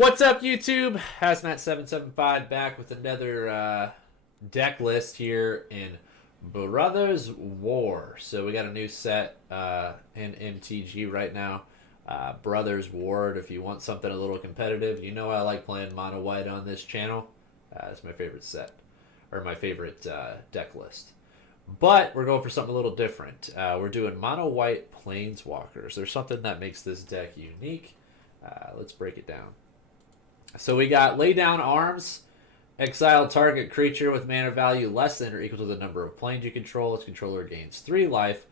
What's up, YouTube? Hazmat775 back with another deck list here in Brothers War. So we got a new set in MTG right now. Brothers War. If you want something a little competitive, you know I like playing mono white on this channel. It's my favorite set, or my favorite deck list. But we're going for something a little different. We're doing mono white Planeswalkers. There's something that makes this deck unique. Let's break it down. So we got lay down arms, exile target creature with mana value less than or equal to the number of planes you control. Its controller gains 3 life.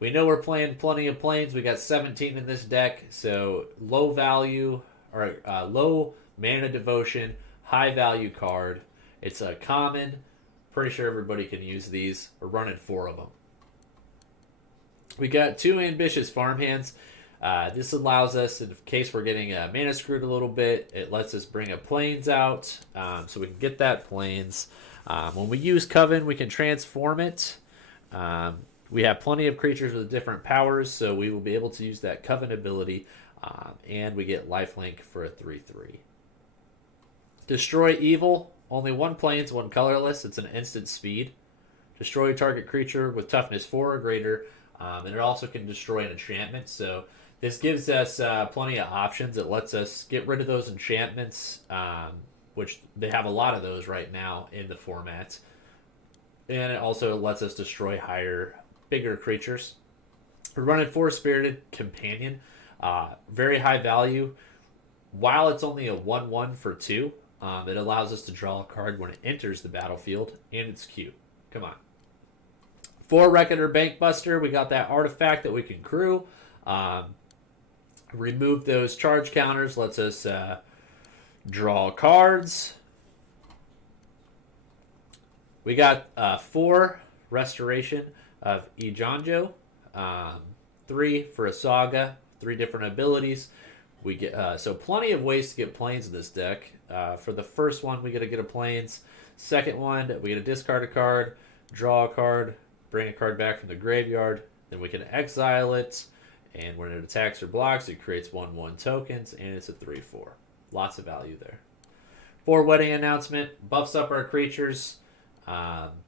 We know we're playing plenty of planes. We got 17 in this deck, so low value or low mana devotion, high value card. It's a common. Pretty sure everybody can use these. We're running 4 of them. We got 2 Ambitious Farmhands. This allows us, in case we're getting mana screwed a little bit, it lets us bring a planes out, so we can get that planes. When we use Coven, we can transform it. We have plenty of creatures with different powers, so we will be able to use that Coven ability, and we get lifelink for a 3/3. Destroy Evil, only 1 planes, 1 colorless. It's an instant speed. Destroy target creature with toughness 4 or greater, and it also can destroy an enchantment, so this gives us plenty of options. It lets us get rid of those enchantments, which they have a lot of those right now in the format. And it also lets us destroy bigger creatures. We're running 4 Spirited Companion. Very high value. While it's only a 1/1 for 2, it allows us to draw a card when it enters the battlefield, and it's cute. Come on. 4 Reckoner Bankbuster. We got that artifact that we can crew. Remove those charge counters, lets us draw cards. We got 4 Restoration of Eiganjo, 3 for a Saga, 3 different abilities. We get so plenty of ways to get planes in this deck. For the first one, we get to get a planes. Second one, we get to discard a card, draw a card, bring a card back from the graveyard. Then we can exile it. And when it attacks or blocks, it creates 1/1 tokens, and it's a 3/4. Lots of value there. 4 Wedding Announcement buffs up our creatures.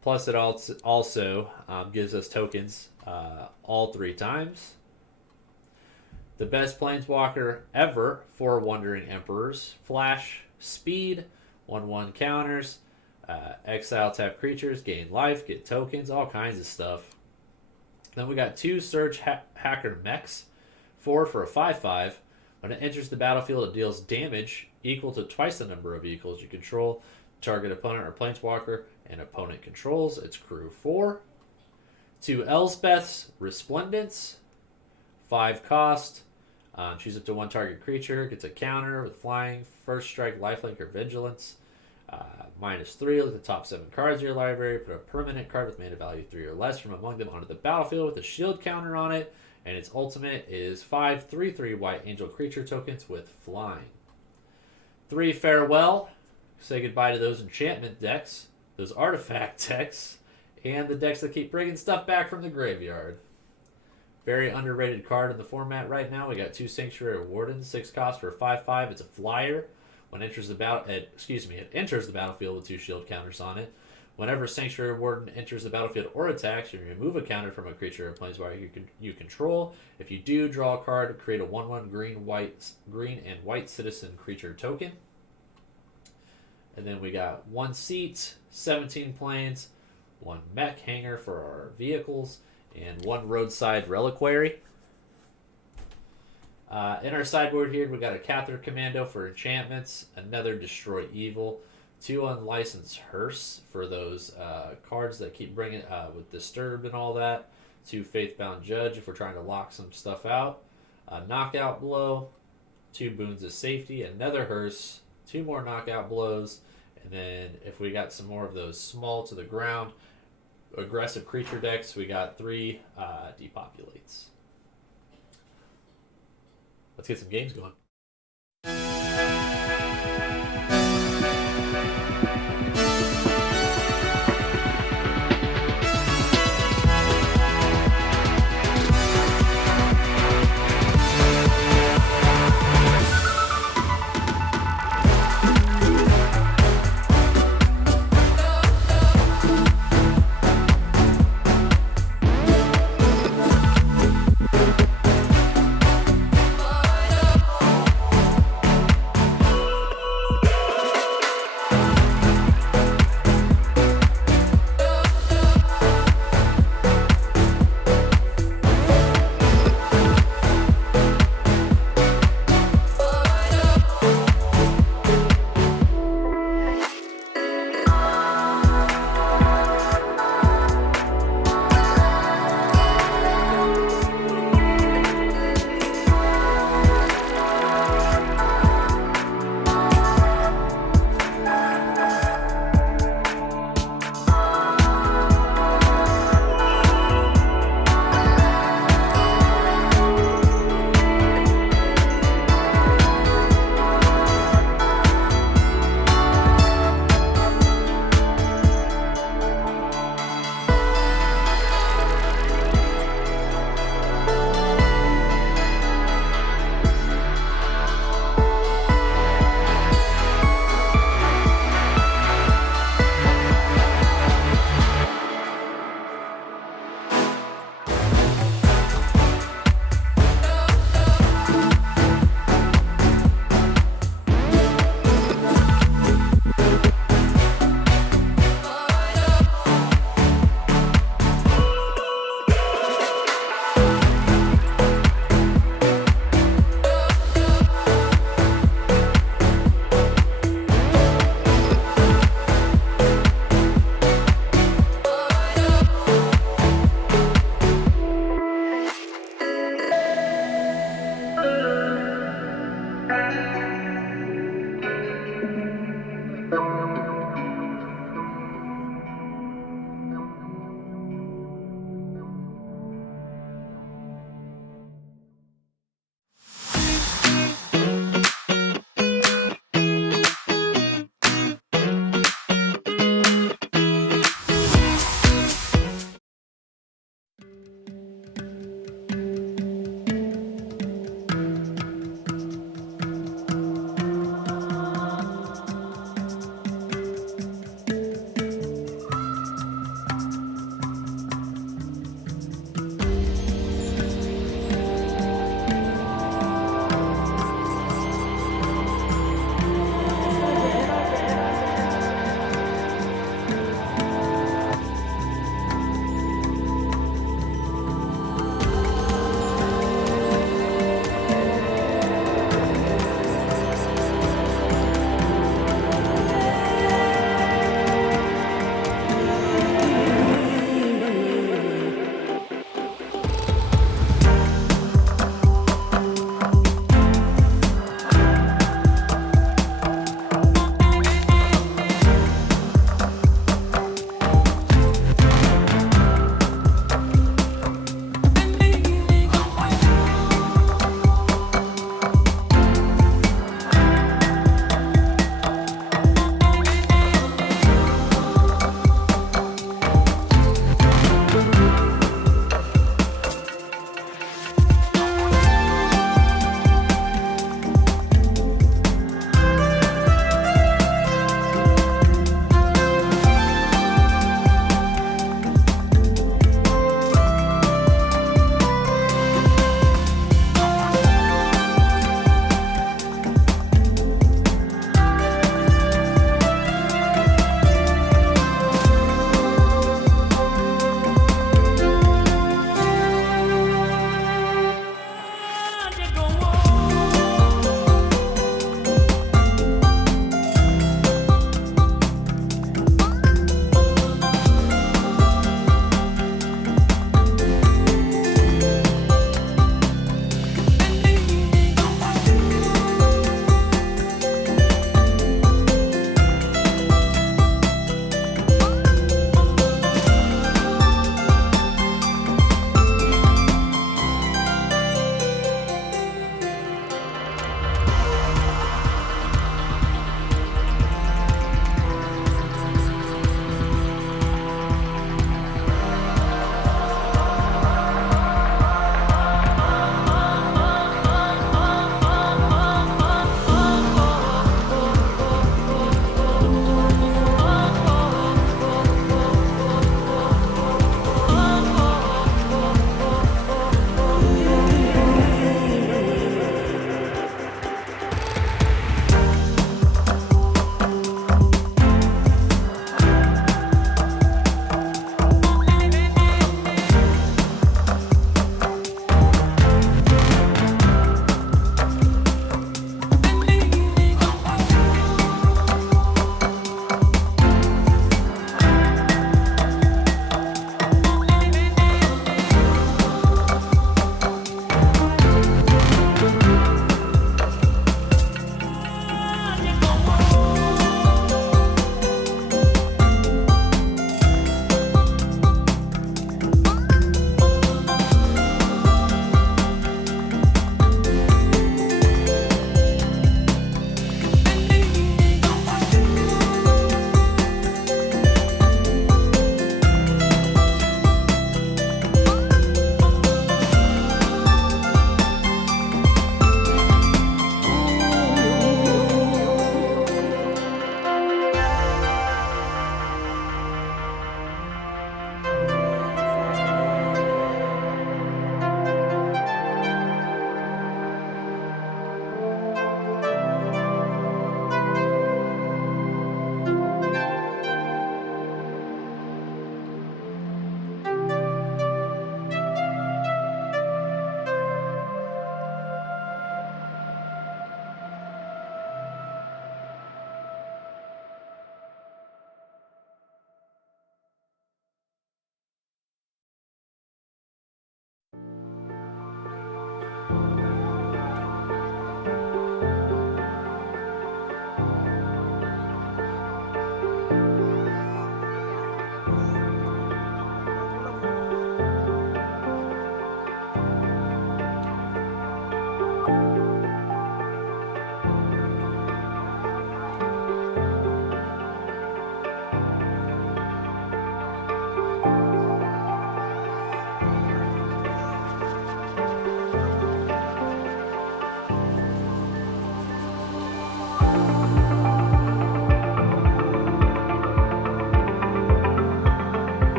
Plus, it also gives us tokens all 3 times. The best Planeswalker ever, 4 Wandering Emperors. Flash, speed, 1/1 counters. Exile tap creatures, gain life, get tokens, all kinds of stuff. Then we got 2 Surgehacker Mechs, 4 for a 5/5. When it enters the battlefield, it deals damage equal to twice the number of vehicles you control. Target opponent or planeswalker and opponent controls. It's crew 4. 2 Elspeth Resplendent, 5 cost. Choose up to 1 target creature. Gets a counter with flying, first strike, lifelink, or vigilance. -3, look at the top 7 cards of your library. Put a permanent card with mana value 3 or less from among them onto the battlefield with a shield counter on it. And its ultimate is 5 3/3 white angel creature tokens with flying. 3 Farewell. Say goodbye to those enchantment decks, those artifact decks, and the decks that keep bringing stuff back from the graveyard. Very underrated card in the format right now. We got 2 Sanctuary Warden, 6 cost for a 5/5. It's a flyer. When it enters the battlefield with 2 shield counters on it. Whenever Sanctuary Warden enters the battlefield or attacks, you remove a counter from a creature or planeswalker you control. If you do, draw a card, create a 1/1 green and white citizen creature token. And then we got 1 seat, 17 planes, 1 Mech Hangar for our vehicles, and 1 Roadside Reliquary. In our sideboard here, we got a Cathar Commando for enchantments, another Destroy Evil, 2 Unlicensed Hearse for those cards that keep bringing with Disturb and all that, 2 Faithbound Judge if we're trying to lock some stuff out, a Knockout Blow, 2 Boons of Safety, another Hearse, 2 more Knockout Blows, and then if we got some more of those small to the ground aggressive creature decks, we got 3 Depopulates. Let's get some games going.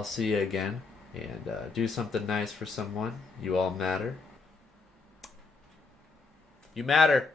I'll see you again, and do something nice for someone. You all matter. You matter.